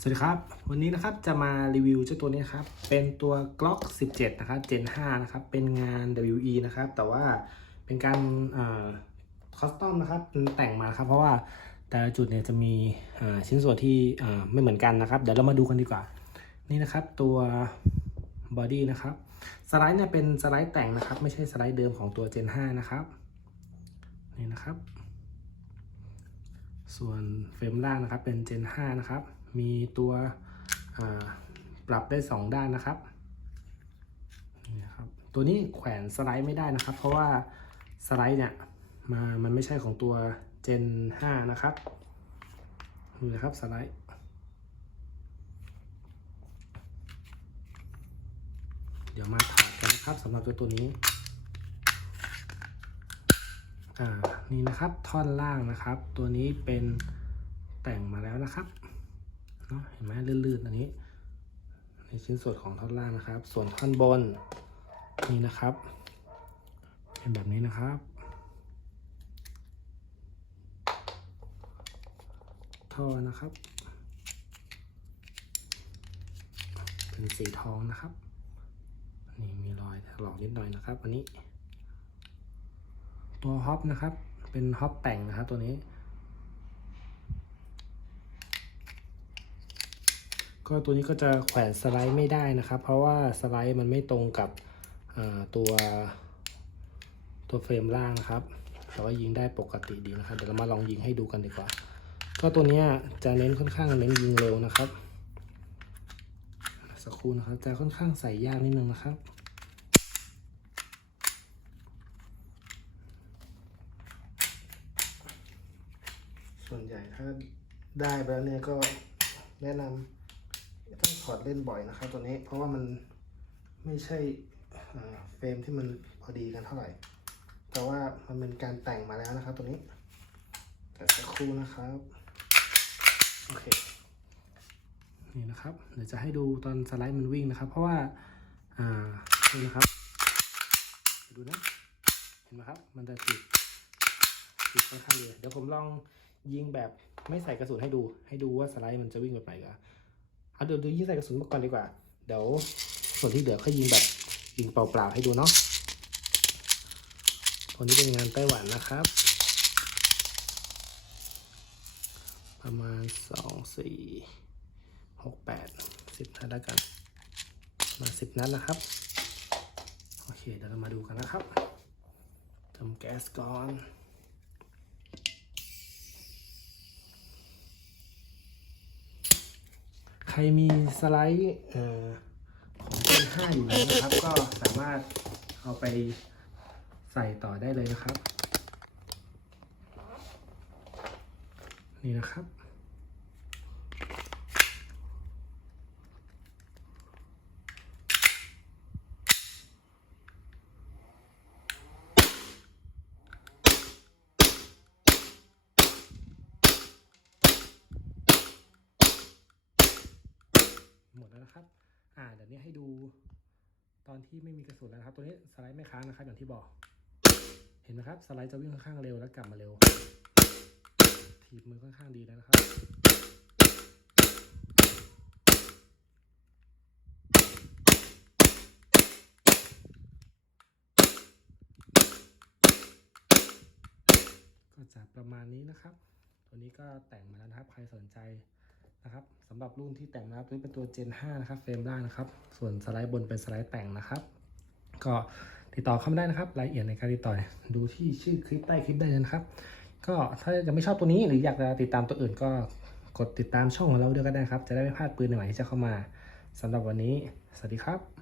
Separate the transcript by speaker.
Speaker 1: สวัสดีครับ วันนี้นะครับจะมารีวิวเจ้าตัวนี้ครับ เป็นตัว Glock 17 นะครับ Gen 5 นะครับ เป็นงาน WE นะครับ แต่ว่าเป็นการคอสตอมนะครับ แต่งมาครับ เพราะว่าแต่ละจุดเนี่ยจะมีชิ้นส่วนที่ไม่เหมือนกันนะครับ เดี๋ยวเรามาดูกันดีกว่า นี่นะครับตัวบอดี้นะครับ สไลด์เนี่ยเป็นสไลด์แต่งนะครับ ไม่ใช่สไลด์เดิมของตัว Gen 5 นะครับ นี่นะครับ ส่วนเฟรมล่างนะครับเป็น Gen 5 นะครับ มีตัวปรับได้ 2 ด้านนะครับนี่ครับ ตัวนี้แขวนสไลด์ไม่ได้นะครับ เพราะว่าสไลด์เนี่ยมามันไม่ใช่ของตัว Gen 5 นะครับนี่นะครับสไลด์เดี๋ยวมาถอดกันนะครับสำหรับตัวตัวนี้อ่านี่นะครับท่อนล่างนะครับ ตัวนี้เป็นแต่งมาแล้วนะครับ เนาะเห็นไหมลื่นๆอันนี้ ในชิ้นส่วนของท่อนล่างนะครับ ส่วนท่อนบนนี่นะครับ เป็นแบบนี้นะครับ ท่อนะครับ เป็นสีทองนะครับนี่มีรอยถลอกนิดหน่อยนะครับ อันนี้ ตัวฮอปนะครับ เป็นฮอปแต่งนะครับตัวนี้ ก็ตัวนี้ก็จะแขวนสไลด์ไม่ได้นะครับ เพราะว่าสไลด์มันไม่ตรงกับตัวตัวเฟรมล่างนะครับ แต่ว่ายิงได้ปกติดีนะครับ เดี๋ยวเรามาลองยิงให้ดูกันดีกว่า ก็ตัวนี้จะเน้นค่อนข้างเน้นยิงเร็วนะครับ สักครู่นะครับ จะค่อนข้างใส่ยากนิดนึงนะครับส่วนใหญ่ถ้าได้ไปแล้วเนี่ยก็แนะนำ ต้องถอดเล่นบ่อยนะครับตัวนี้เพราะว่ามันไม่ใช่เฟรมที่มันพอดีกันเท่าไหร่ แต่ว่ามันเป็นการแต่งมาแล้วนะครับตัวนี้แต่สักครู่นะครับโอเคนี่นะครับเดี๋ยวจะให้ดูตอนสไลด์มันวิ่งนะครับ เพราะว่าอ่านี่นะครับดูนะเห็นไหมครับ มันจะติดติดค่อนข้างเลยเดี๋ยวผมลองยิงแบบไม่ใส่กระสุนให้ดู ให้ดูว่าสไลด์มันจะวิ่งแบบไหนกัน เอาเดี๋ยวดูยิงใส่กระสุนมาก่อนดีกว่า เดี๋ยวส่วนที่เหลือค่อยยิงแบบยิงเปล่าๆให้ดูเนาะตัวนี้เป็นงานไต้หวันนะครับ ประมาณสองสี่หกแปดสิบนัดแล้วกันมาสิบนัดนะครับ โอเคเดี๋ยวเรามาดูกันนะครับเติมแก๊สก่อน ใค รมีสไลด์เอ่อของเจน5อยู่แล้วนะครับ ก็สามารถเอาไปใส่ต่อได้เลยนะครับ นี่นะครับ หมดแล้วนะครับ อ่าเดี๋ยวนี้ให้ดูตอนที่ไม่มีกระสุนแล้วนะครับ ตัวนี้สไลด์ไม่ค้างนะครับ อย่างที่บอก เห็นไหมครับ สไลด์จะวิ่งค่อนข้างเร็วแล้วกลับมาเร็ว ถีบมือค่อนข้างดีแล้วนะครับก็จะประมาณนี้นะครับ ตัวนี้ก็แต่งมาแล้วนะครับ ใครสนใจ นะครับสำหรับรุ่นที่แต่งนะครับตัวนี้เป็นตัว Gen 5 นะครับเฟรมล่างนะครับ ส่วนสไลด์บนเป็นสไลด์แต่งนะครับ ก็ติดต่อเข้ามาได้นะครับรายละเอียดในการติดต่อดูที่ชื่อคลิปใต้คลิปได้เลยนะครับ ก็ถ้ายังไม่ชอบตัวนี้หรืออยากจะติดตามตัวอื่นก็กดติดตามช่องของเราด้วยก็ได้ครับ จะได้ไม่พลาดปืนใหม่ที่จะเข้ามาสำหรับวันนี้ สวัสดีครับ